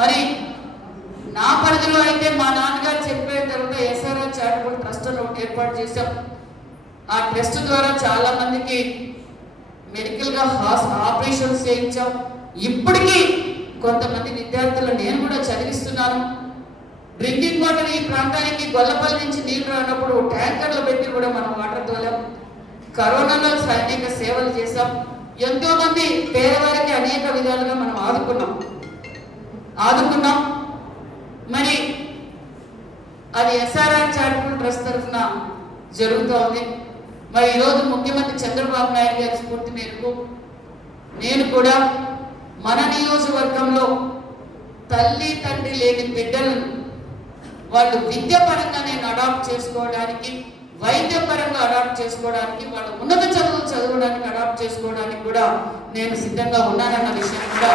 మరి నా పరిధిలో అయితే మా నాన్నగారు చెప్పిన తర్వాత ఎస్ఆర్ఆర్ చారిటబుల్ ట్రస్ట్ అని ఒకటి ఏర్పాటు చేశాం. ఆ ట్రస్ట్ ద్వారా చాలా మందికి మెడికల్గా హాస్ ఆపరేషన్స్ చేయించాం. ఇప్పటికీ కొంతమంది విద్యార్థులు నేను కూడా చదివిస్తున్నాను. డ్రింకింగ్ వాటర్ ఈ ప్రాంతానికి గొల్లపల్లి నుంచి నీళ్ళు రానప్పుడు ట్యాంకర్లు పెట్టి కూడా మనం వాటర్ తోలాం. కరోనాలో అనేక సేవలు చేశాం. ఎంతోమంది పేదవారికి అనేక విధాలుగా మనం ఆదుకున్నాం. ఆదుకున్నాం మరి అది ఎస్ఆర్ఆర్ చారిటబుల్ ట్రస్ట్ తరఫున జరుగుతోంది. మరి ఈరోజు ముఖ్యమంత్రి చంద్రబాబు నాయుడు గారి స్ఫూర్తి మేరకు నేను కూడా మన నియోజకవర్గంలో తల్లి తండ్రి లేని బిడ్డలను వాళ్ళు విద్య పరంగా నేను అడాప్ట్ చేసుకోవడానికి వైద్య పరంగా అడాప్ట్ చేసుకోవడానికి వాళ్ళ ఉన్నత చదువులు చదవడానికి అడాప్ట్ చేసుకోవడానికి కూడా నేను సిద్ధంగా ఉన్నానన్న విషయం కూడా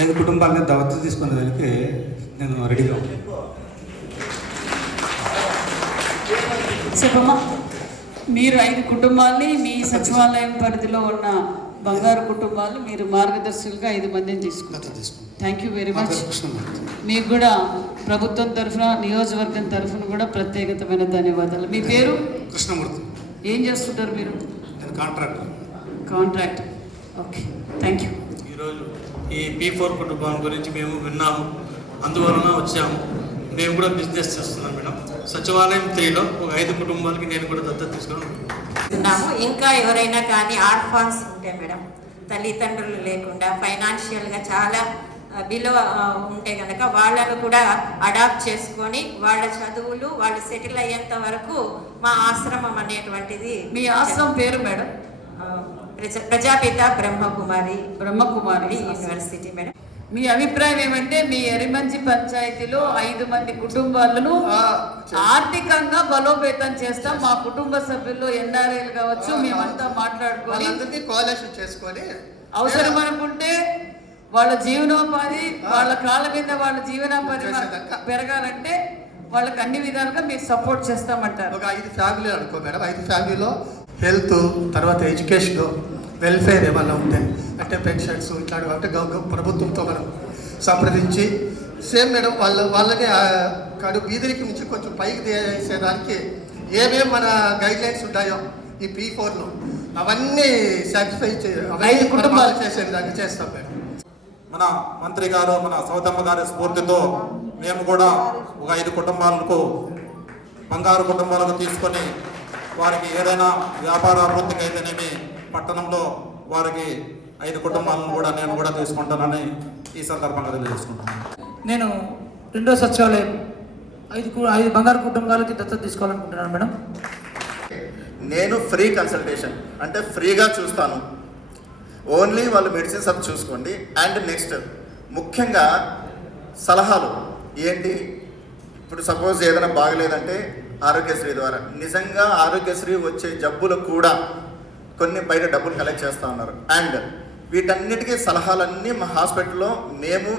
ఐదు కుటుంబాలని దత్తత తీసుకునే దానికి నేను రెడీగా ఉన్నాను మీరు ఐదు కుటుంబాల్ని మీ సచివాలయం పరిధిలో ఉన్న బంగారు కుటుంబాలు మీరు మార్గదర్శకులుగా ఐదు మందిని తీసుకుంటారు థ్యాంక్ యూ వెరీ మచ్ మీకు కూడా ప్రభుత్వం తరఫున నియోజకవర్గం తరఫున కూడా ప్రత్యేకతమైన ధన్యవాదాలు. మీ పేరు? కృష్ణమూర్తి. ఏం చేస్తుంటారు మీరు? నేను contractor. Contract okay thank you ఈరోజు ఈ పీ ఫోర్ కుటుంబం గురించి మేము విన్నాము అందువలన వచ్చాము. మేము కూడా బిజినెస్ చేస్తున్నాం మేడం. సచివాలయం త్రీలో ఒక ఐదు కుటుంబాలకి నేను కూడా దత్తత తీసుకుని ఉన్నాము. ఇంకా ఎవరైనా కానీ ఆర్ఫాన్స్ ఉంటే మేడం తల్లిదండ్రులు లేకుండా ఫైనాన్షియల్గా చాలా బిలో ఉంటే కనుక వాళ్ళను కూడా అడాప్ట్ చేసుకొని వాళ్ళ చదువులు వాళ్ళు సెటిల్ అయ్యేంత వరకు మా ఆశ్రమం అనేటువంటిది మీ ఆశ్రమం పేరు madam? Prajapita Brahmakumari Brahmakumari university madam. మీ అభిప్రాయం ఏమంటే మీ ఎరిమంచి పంచాయతీలో ఐదు మంది కుటుంబాలను ఆర్థికంగా బలోపేతం చేస్తాం. మా కుటుంబ సభ్యుల్లో ఎన్ఆర్ఐలు కావచ్చు మేమంతా మాట్లాడుకొని వాళ్ళందరినీ కోలేషన్ చేసుకొని అవసరం అనుకుంటే వాళ్ళ జీవనోపాధి వాళ్ళ కాళ్ళ మీద వాళ్ళ జీవనోపాధి. పెరగాలంటే వాళ్ళకి అన్ని విధాలుగా మీరు సపోర్ట్ చేస్తామంటారు. ఒక ఐదు ఫ్యామిలీ అనుకో మేడం. ఐదు ఫ్యామిలీలో హెల్త్ తర్వాత ఎడ్యుకేషన్ వెల్ఫేర్ ఏమన్నా ఉంటే అంటే పెన్షన్స్ ఇట్లాంటివి అంటే ప్రభుత్వంతో మనం సంప్రదించి సేమ్ మేడం వాళ్ళ వాళ్ళని ఆ కడు వీధికి నుంచి కొంచెం పైకి తీసేదానికి ఏమేమి మన గైడ్ లైన్స్ ఉంటాయో ఈ పీ ఫోర్లో అవన్నీ సాటిస్ఫై చే అవన్నీ ఐదు కుటుంబాలు. చేసే విధంగా చేస్తాం మేడం మన మంత్రి గారు మన సౌతమ్మ గారి స్ఫూర్తితో మేము కూడా ఒక ఐదు కుటుంబాలకు బంగారు కుటుంబాలకు తీసుకొని వారికి ఏదైనా వ్యాపార అభివృద్ధికి అయితేనేమి పట్టణంలో వారికి ఐదు కుటుంబాలను కూడా నేను కూడా తీసుకుంటానని ఈ సందర్భంగా తెలియజేసుకుంటాను నేను రెండో సచివాలయం ఐదు ఐదు బంగారు కుటుంబాలకి దత్తత తీసుకోవాలనుకుంటున్నాను మేడం. నేను ఫ్రీ కన్సల్టేషన్ అంటే ఫ్రీగా చూస్తాను. ఓన్లీ వాళ్ళు మెడిసిన్స్ అవి చూసుకోండి. అండ్ నెక్స్ట్ ముఖ్యంగా సలహాలు. ఏంటి? ఇప్పుడు సపోజ్ ఏదైనా బాగలేదంటే ఆరోగ్యశ్రీ ద్వారా. నిజంగా ఆరోగ్యశ్రీ వచ్చే జబ్బులు కూడా కొన్ని బయట డబ్బులు కలెక్ట్ చేస్తూ ఉన్నారు. అండ్ వీటన్నిటికీ సలహాలన్నీ మా హాస్పిటల్లో మేము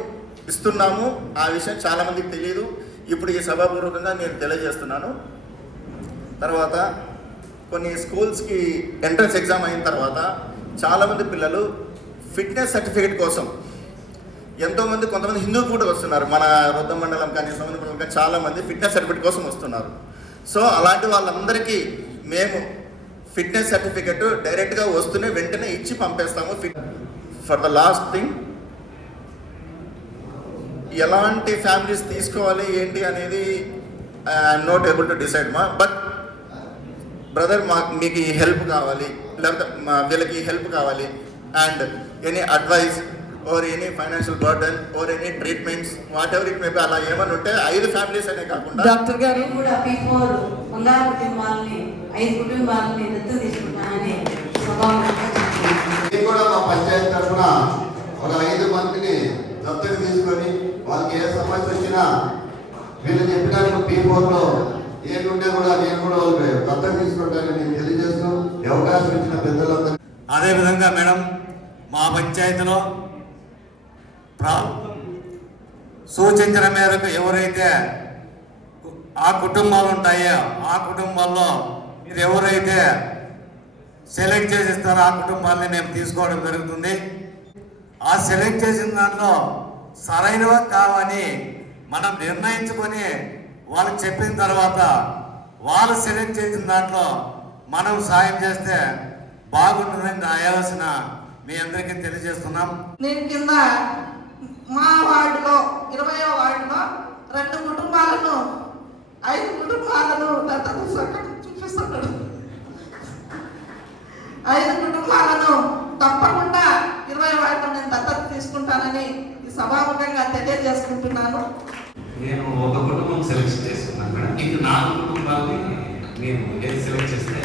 ఇస్తున్నాము. ఆ విషయం చాలామందికి తెలియదు ఇప్పుడు ఈ సభాపూర్వకంగా నేను తెలియజేస్తున్నాను. తర్వాత కొన్ని స్కూల్స్కి ఎంట్రన్స్ ఎగ్జామ్ అయిన తర్వాత చాలామంది పిల్లలు ఫిట్నెస్ సర్టిఫికేట్ కోసం ఎంతోమంది కొంతమంది హిందూ కూడా వస్తున్నారు. మన రుద్ద మండలం కానీ సముద్ర మండలం కానీ చాలామంది ఫిట్నెస్ సర్టిఫికేట్ కోసం వస్తున్నారు. సో అలాంటి వాళ్ళందరికీ మేము ఫిట్నెస్ సర్టిఫికేట్ డైరెక్ట్గా వస్తూనే వెంటనే ఇచ్చి పంపేస్తాము. Fit for the last thing. ఎలాంటి ఫ్యామిలీస్ తీసుకోవాలి ఏంటి అనేది I'm not able to decide మా బట్ బ్రదర్ మా మీకు ఈ హెల్ప్ కావాలి లేకపోతే మా వీళ్ళకి హెల్ప్ కావాలి and any advice or any financial burden or any treatments whatever it maybe అలా ఏమైనా ఉంటే ఐదు ఫ్యామిలీస్ అనే కాకుండా డాక్టర్ గారు కూడా పీ ఫోర్ బంగారు కుటుంబాలని ఐదు కుటుంబాలని దత్తు తీసుకుంటానని కూడా మా పంచాయతీ తరఫున ఒక ఐదు మందిని దత్తత తీసుకొని వాళ్ళకి ఏ సమస్య వచ్చినా వీళ్ళు చెప్పినట్టు పీ ఫోర్లో ఏముంటే కూడా నేను కూడా వాళ్ళకి దత్తత తీసుకుంటానని నేను తెలియజేస్తూ అవకాశం ఇచ్చిన పెద్దలందరూ అదేవిధంగా మేడం మా పంచాయతీలో సూచించిన మేరకు ఎవరైతే ఆ కుటుంబాలు ఉంటాయో ఆ కుటుంబాల్లో మీరు ఎవరైతే సెలెక్ట్ చేసిస్తారో ఆ కుటుంబాన్ని మేము తీసుకోవడం జరుగుతుంది. ఆ సెలెక్ట్ చేసిన దాంట్లో సరైనవా కావని మనం నిర్ణయించుకొని వాళ్ళకి చెప్పిన తర్వాత వాళ్ళు సెలెక్ట్ చేసిన దాంట్లో మనం సాయం చేస్తే బాగుంటుందని నా ఆలోచన మీ అందరికీ తెలియజేస్తున్నాం. నేను కింద మా వార్డులో ఇరవయో వార్డులో రెండు కుటుంబాలను ఐదు కుటుంబాలను దత్తత సక్కం చూపిస్తున్నాడు. ఐదు కుటుంబాలను తప్పకుండా ఇరవై వార్డులో నేను దత్తత తీసుకుంటానని ఈ సభాముఖంగా తెలియజేసుకుంటున్నాను. నేను ఒక కుటుంబం సెలెక్ట్ చేసుకున్నాను మేడం. ఇది నాలుగు కుటుంబాలని నేను ఏది సెలెక్ట్ చేస్తే